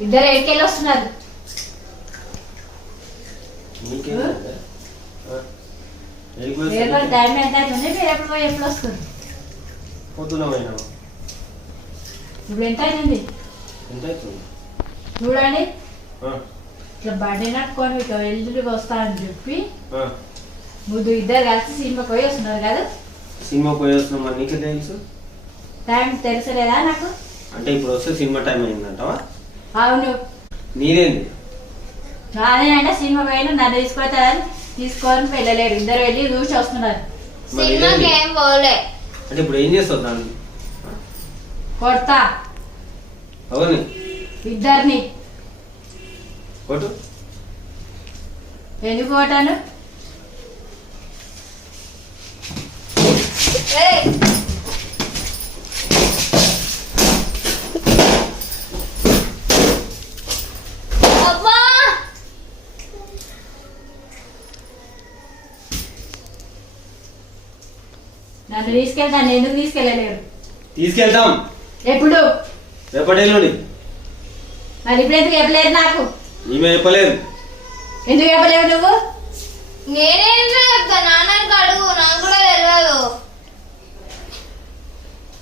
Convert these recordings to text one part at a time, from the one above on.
ఇద్దరు ఎడికెళ్ళి వస్తున్నారు నీకేంటంటే? ఆ? ఏడికి పోయి వేరే వస్తావు? టైం ఎంత అవుతుంది మీరు ఎప్పుడు పోయి ఎప్పుడు వస్తుంది పొద్దున పోయినావు? ఇప్పుడు ఎంత అయింది ఎంత అవుతుంది? చూడండి. ఇట్లా బండి నట్టుకొని ఇట్లా వస్తా అని చెప్పి. ముందు ఇద్దరు కలిసి సినిమాకి పోయి వస్తున్నారు కదా? సినిమా పోయి వస్తున్నాం నీకే తెలుసు? టైం తెలుసలేదా నాకు? అంటే ఇప్పుడు వస్తే సినిమా టైం అయిందంటావా? అవును. నీదేంది అదేనంటే సినిమా పోయిన నన్ను తీసుకొస్తారని తీసుకొని వెళ్ళలేరు. ఇద్దరు వెళ్ళి చూసి వస్తున్నారు. మరి సినిమాకి? ఏం పోలే. అంటే ఇప్పుడు ఏం చేస్తావు దాన్ని? కొడతా. అవని ఇద్దరిని. కొట్టు. ఎందుకు కొట్టాను ఏయ్, నన్ను తీసుకెళ్తాను ఎందుకు తీసుకెళ్ళలేరు? తీసుకెళ్తాం. ఎప్పుడు? రేపటి ఎల్లుండి మరి ఇప్పుడు ఎందుకు చెప్పలేదు నాకు? ఈమె చెప్పలేదు ఎందుకు చెప్పలేవు నువ్వు? నేనేం చెప్తా? నాన్నకి అడుగు నాకు కూడా తెలియదు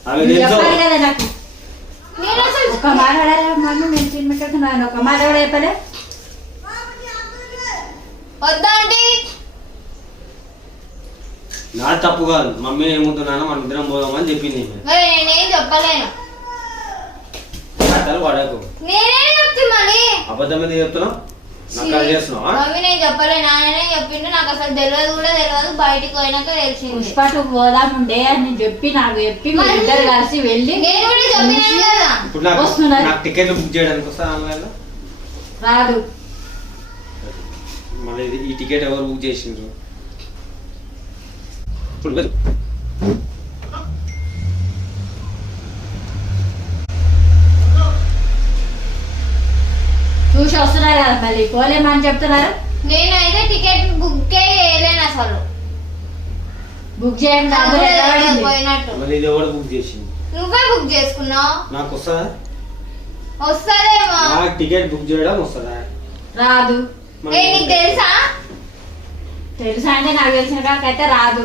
ఆమె నువ్వు తెలుసు. చెప్పాలి కదా నాకు. నేను అసలు ఒక మాట నేను ఒక కూడా చెప్పలే. వద్దా ఆంటీ నా తప్పు కాదు. మమ్మీ ఏముంటున్నానో మన ఇద్దరం పోదామని చెప్పింది. మరి నేనేం చెప్పలేను. కథలు పడకు నేనేం చెప్తే మరి? అబద్ధం మీద చెప్తున్నావు? చేస్తున్నావా? మమ్మీ నేను చెప్పలే చెప్పిండు. నాకు అసలు తెలియదు కూడా తెలియదు. బయటికి పోయినాక తెలిసింది. పుష్పకు పోదాముండే అని చెప్పి నాకు చెప్పి మీరు ఇద్దరు కలిసి వెళ్ళి నేను కూడా చెప్పినాను కదా? ఇప్పుడు నాకు వస్తున్నారు. నాకు టికెట్లు బుక్ చేయడానికి వస్తా ఆన్లైన్లో? రాదు. మళ్ళీ ఇది- ఈ టికెట్ ఎవరు బుక్ చేసిండ్రు? చూసి వస్తున్నారు కదా మళ్ళీ పోలేమని చెప్తున్నారు? నేనైతే టికెట్ బుక్ చేయలేను అసలు. బుక్ చేయండి? పోయినట్టు? ఇది ఎవరు బుక్ చేసింది? నువ్వే బుక్ చేసుకున్నావు? నాకు వస్తుందా? వస్తాదేమో. నాకు టికెట్ బుక్ చేయడం వస్తుందా? రాదు. మరి ఏ నీకు తెలుసా? తెలుసా అంటే నాకు తెలిసిన కాకైతే రాదు.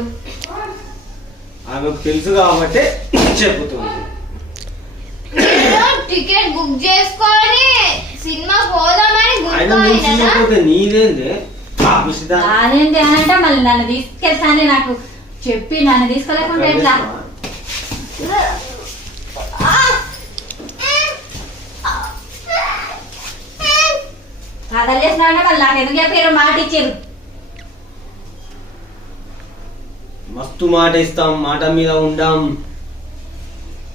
ఆమెకు తెలుసు కాబట్టి టికెట్ బుక్ చేసుకొని సినిమా పోదామని ఆయన గుర్తు నుంచి చెప్పకపోతే నీదేంది పాపిస్తుందా? అదేంటి అని అంటే మళ్ళీ నన్ను తీసుకెళ్తానే నాకు చెప్పి నన్ను తీసుకోలేకుండా అక్కడ ఎట్లా? కథలు చేసినా అంటే మళ్ళీ నాకు ఎందుకు చెప్పారు మాట ఇచ్చారు మస్తు మాట ఇస్తాం మాట మీద ఉండాం.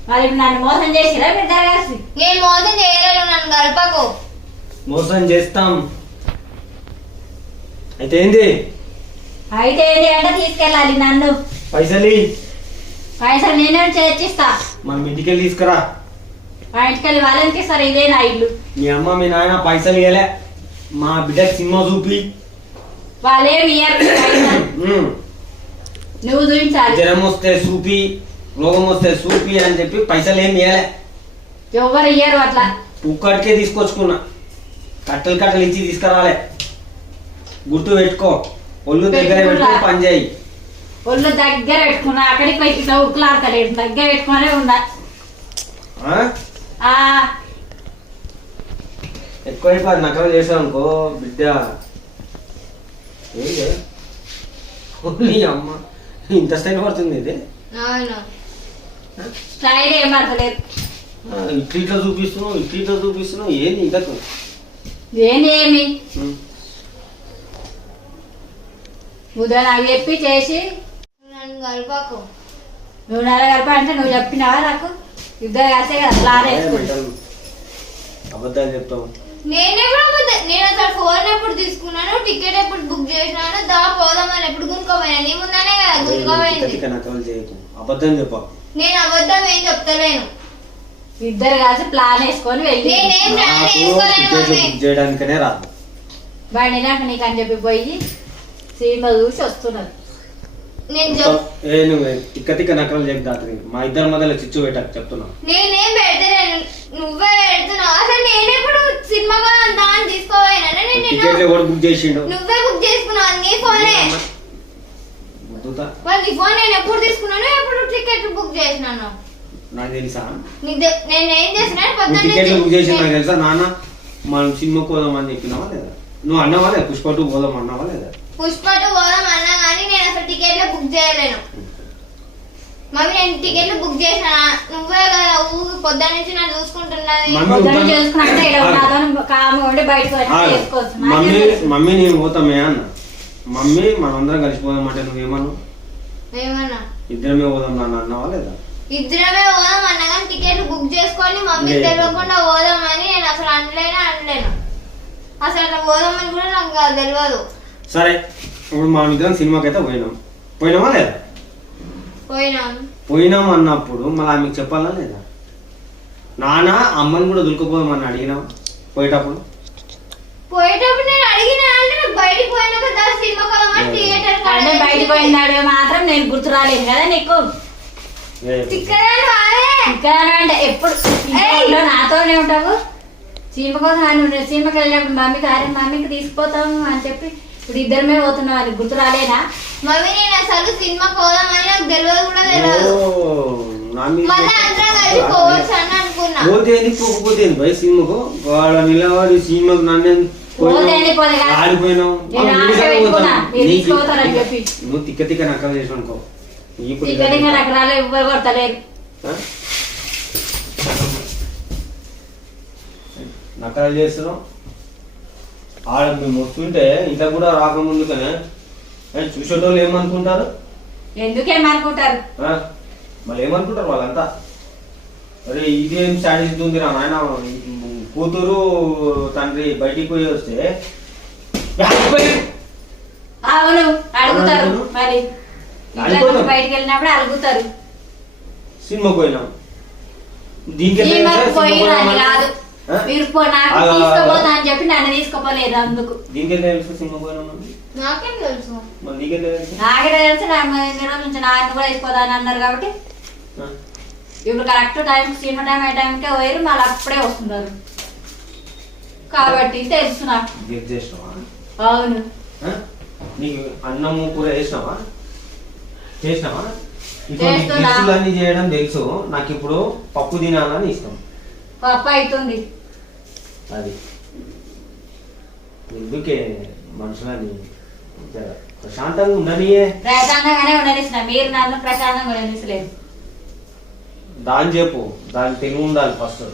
మరి ఇప్పుడు నన్ను మోసం చేసిరా కలిసి? నేను మోసం చేయలేను నన్ను కలపకు. మోసం చేస్తాం. అయితే ఏంది? అయితే ఏంటి అంటే తీసుకెళ్ళాలి నన్ను. పైసలు. పైసలు నేనే చేర్చిస్తా. మనం ఇంటికెళ్ళి తీసుకురా. మా ఇంటికి వెళ్ళి వాళ్ళకి ఇస్తారు ఇదే నా ఇల్లు. మీ అమ్మ మీ నాయన పైసలు ఇవ్వలే మా బిడ్డకి సినిమా చూపి. వాళ్ళేమి ఇయ్యరు పైసలు. నువ్వు చూపించాలి జ్వరం వస్తే చూపి రోగం వస్తే చూపి అని చెప్పి పైసలు ఏమి ఇవ్వలే ఎవరు ఇయ్యరు అట్లా. ఒక్కడికే తీసుకొచ్చుకున్నా. కట్టలు కట్టలు ఇచ్చి తీసుకురాలే. గుర్తు పెట్టుకో. ఒళ్ళు దగ్గర పెట్టుకో. పని చేయి. ఒళ్ళు దగ్గర పెట్టుకున్నా. అక్కడికి పోయి ఇట్లా ఉక్కులాడతలేదు దగ్గర పెట్టుకునే ఆ? ఆ. ఎక్కువైపోయి నకలు చేసావు అనుకో బిడ్డ. ఏంటి అమ్మ. ఇంత స్టైల్ పడుతుంది ఇది? అవును. స్టైల్ ఏం పడతలేదు. ఇట్లా ఇట్లా చూపిస్తున్నావు ఇట్లా ఇట్లా చూపిస్తున్నావు ఏంది ఇంకా ఏమి? ఉదయం చెప్పి చేసి నన్ను కలపకు. నువ్వు నెల కలిపి అంటే నువ్వు చెప్పినావా నాకు? ఇద్దరు కలిసే కదా వేసుకుంటా అబద్ధాలు? చెప్తావు. నేనెప్పుడు నేను అసలు ఫోన్ ఎప్పుడు తీసుకున్నాను టికెట్ ఎప్పుడు బుక్ చేసినాను దా పోదామని ఎప్పుడు గుంజుకోపోయినా నీ ముందనే కదా గుంజుకోపోయింది నకలు చేయకు అబద్ధం చెప్పు. నేను అబద్ధం ఏం చెప్తలేను. ఇద్దరు కలిసి ప్లాన్ వేసుకొని వెళ్ళి. నేనేం ప్లాన్ చేయడానికనే రాదు. బండి నాకు నీకు అని చెప్పి పోయి సినిమా చూసి వస్తున్నారు. నేను చెప్ ఏ నువ్వు తిక్క తిక్క నకలు దాత్రి మా ఇద్దరి మధ్యలో చిచ్చు పెట్టకు చెప్తున్నా. నేనేం పెడతలేను నువ్వే పెడుతున్నావు అసలు నేనెప్పుడు సినిమా అంతా అని తీసుకోపోయినా నేను నిన్ను టికెట్లు కూడా బుక్ చేసిండు. నువ్వే బుక్ చేసుకున్నావు నీ ఫోనే. మరి నీ ఫోన్ నేను ఎప్పుడు తీసుకున్నాను ఎప్పుడు టికెట్ బుక్ చేసినాను. నాకు తెలుసా? నీకు తె- నేను ఏం చేసిన నువ్వు టికెట్లు బుక్ చేసి నాకు తెలుసా నాన్న? మనం సినిమాకి పోదామని చెప్పినావా లేదా? నువ్వు అన్నావా లేదా? పుష్ప టూ పోదాం అన్నావా లేదా? పుష్ప టూ పోదాం అన్నా కానీ నేను అసలు టికెట్లు బుక్ చేయలేను. మమ్మీ నేను టికెట్లు బుక్ చేసిన. నువ్వే కదా ఊరు పొద్దున్న నుంచి నన్ను చూసుకుంటున్నది. మమ్మీ పొద్దున్న వద్దని- చేసుకున్నాక ఇక్కడ ఆగు. ఉన్నాను కాము ఉండి బయటకు ఆ, వచ్చి చేసుకోవచ్చు మమ్మీ నాకేం తెలుసు? మమ్మీ నేను పోతామే అన్న. మమ్మీ మనందరం కలిసిపోదామంటే నువ్వేమను ఏమన్నా? ఇద్దరమే పోదాం నాన్న అన్నావా లేదా? ఇద్దరమే పోదాం అన్నా కానీ టికెట్లు బుక్ చేసుకొని మమ్మీ లేదు. తెలియకుండా పోదామని నేను అసలు అనలేను అనలేను. అసలు అట్లా పోదామని కూడా నాకు తెలియదు సరే ఇప్పుడు మా ఇద్దరం సినిమాకి అయితే పోయినాం. పోయినామా లేదా? పోయినాం. పోయినాం అన్నప్పుడు మళ్ళీ ఆమెకు చెప్పాలా లేదా? నాన్న అమ్మని కూడా దులుకుపోదామని అడిగినాం పోయేటప్పుడు? పోయేటప్పుడు నేను అడిగిన అంటే నాకు బయటికి పోయినాక దా సినిమా పోదామని థియేటర్ అంటే బయటకు పోయినాడు మాత్రం నేను గుర్తు రాలేదు కదా నీకు? ఇక్కడ అంటే ఎప్పుడు ఇంట్లో నాతోనే ఉంటావు? సీమ కోసం అని ఉండే సీమకి వెళ్ళినప్పుడు మమ్మీకి అరే మమ్మీకి తీసుకుపోతాము అని చెప్పి ఇప్పుడు ఇద్దరమే పోతున్నావు అది గుర్తు రాలేనా మమ్మీ నేను అసలు సినిమా పోదామని నాకు తెలియదు కూడా తెలియదు. ఓ, నా మీద మళ్ళీ అందరం కలిసి పోవచ్చు అని అనుకున్నా. పోతే ఏంది భయ సినిమాకు? వాళ్ళ నిలబడి సినిమాకు నన్ను పోతే పోతే. ఆడిపోయినావు. నువ్వు తిక్క తిక్క నక్కలు చేసి అనుకో? నక్కలు చేస్తున్నావు. ఆడ మేము వస్తుంటే ఇంట్లో కూడా రాకముందుకనే చూసేటోళ్ళు ఏమనుకుంటారు? ఎందుకేమనుకుంటారు? మళ్ళీ ఏమనుకుంటారు వాళ్ళంతా? అరే ఇదేం స్టాటస్ ఉంది రా నాయన కూతురు తండ్రి బయటికి పోయి వస్తే అవును అడుగుతారు. మరి. బయటికి వెళ్ళినప్పుడు అడుగుతారు. పోయినాం. దీనికి సినిమాకి అని? కాదు? మీరు నాకు. తీసుకోపోతా చెప్పి నన్ను తీసుకోపోలేదు అందుకు. దీనికి తెలుసు సినిమా నాకేం తెలుసు? మరి నీకెట్లా తెలుసు? నాకే తెలిసి నా ఎన్ని రోజుల నుంచి నాన్న కూడా తీసుకోదా అని అన్నారు కాబట్టి? ఇప్పుడు కరెక్ట్ టైం సినిమా టైం ఏ టైంకే పోయారు మళ్ళీ అప్పుడే వస్తున్నారు. కాబట్టి తెలుసు నాకు గెట్ చేసినావా? అవును? నీకు అన్నము కూర చేసినావా? చేసినావా? ఇప్పుడు చేస్తున్నా. అన్ని చేయడం తెలుసు. నాకు ఇప్పుడు పప్పు తినాలని ఇష్టం. పప్పు అవుతుంది అది. ఎందుకే మనుషులని జర ప్రశాంతంగా ఉండనియే? ప్రశాంతంగానే ఉండనిస్తున్నా. మీరు నన్ను ప్రశాంతంగా ఉండనిస్తలేదు. దాని చెప్పు. దాని తెలివి ఉండాలి ఫస్ట్.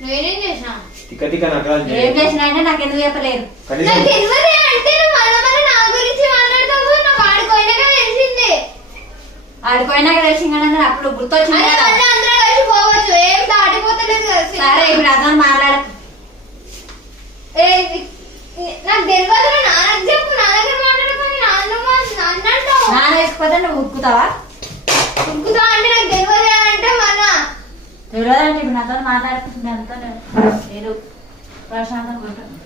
నేనేం చేసిన తిక్క తిక్క నకరాలు ఏం చేయకు. చేసినా అంటే నాకు ఎందుకు చెప్పలేరు కనీసం నాకు తెలియదే అంటే నువ్వు మళ్ళీ మళ్ళీ నా గురించి మాట్లాడతావు. నాకు ఆడుకోయినాక తెలిసింది. ఆడిపోయినాక తెలిసింది కానీ అప్పుడు గుర్తొచ్చింది అదే కదా. మళ్ళీ అందరం కలిసి పోవచ్చు. ఏం దాటిపోతలేదు కదా. సినిమా. సరే ఇప్పుడు అతను మాట్లాడకు ఏ, ని- ని- నాకు తెలియదు రా, నాన్నకు చెప్పు. నా దగ్గర మాట్లాడుకొని నాన్న మా- నాన్న అంటావు నాన్న వేసుకపోతే నువ్వు ఉక్కుతావా ఉరుకుతా అంటే నాకు తెలియదే తెలియదంటే ఇప్పుడు నాతో మాట్లాడుకుంటుంది అంతా లేదు ప్రశాంతంగా ఉంటాను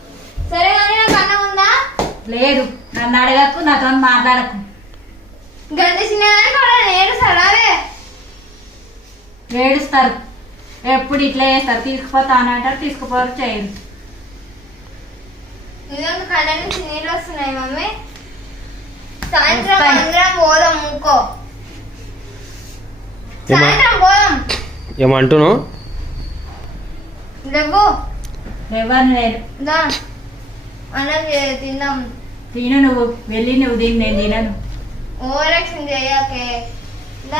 సరే కానీ నాకు అన్నం ఉందా? లేదు. నన్ను అడగకు నాతో మాట్లాడకు. గంట చిన్నదాన్ని కూడా నేను సరావే ఏడుస్తారు. ఎప్పుడు ఇట్లా చేస్తారు? తీసుకుపోతా అని అంటారు తీసుకుపోరు చేయరు. ఇదొక కళ్ళ నుంచి నీళ్ళు వస్తున్నాయి మమ్మీ. సాయంత్రం. అందరం పోదాం? సాయంత్రం పోదాం. ఏమంటున్నావు? లేవు ఎవరు నేను? దా. అన్నం చే- తిందాం తిను నువ్వు. వెళ్ళి నువ్వు తిని నేను తినను. ఓవర్ యాక్షన్ చేయకే.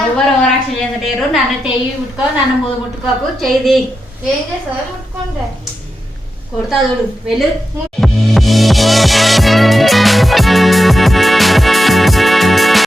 ఎవరు ఓవరాక్షన్ చేసలేరు నన్ను చెయ్యి ముట్టుకో నన్ను ము- ముట్టుకోకు. చెయ్యి ఏం చేస్తావు? ముట్టుకుంటే కొడతా చూడు. వెళ్ళు.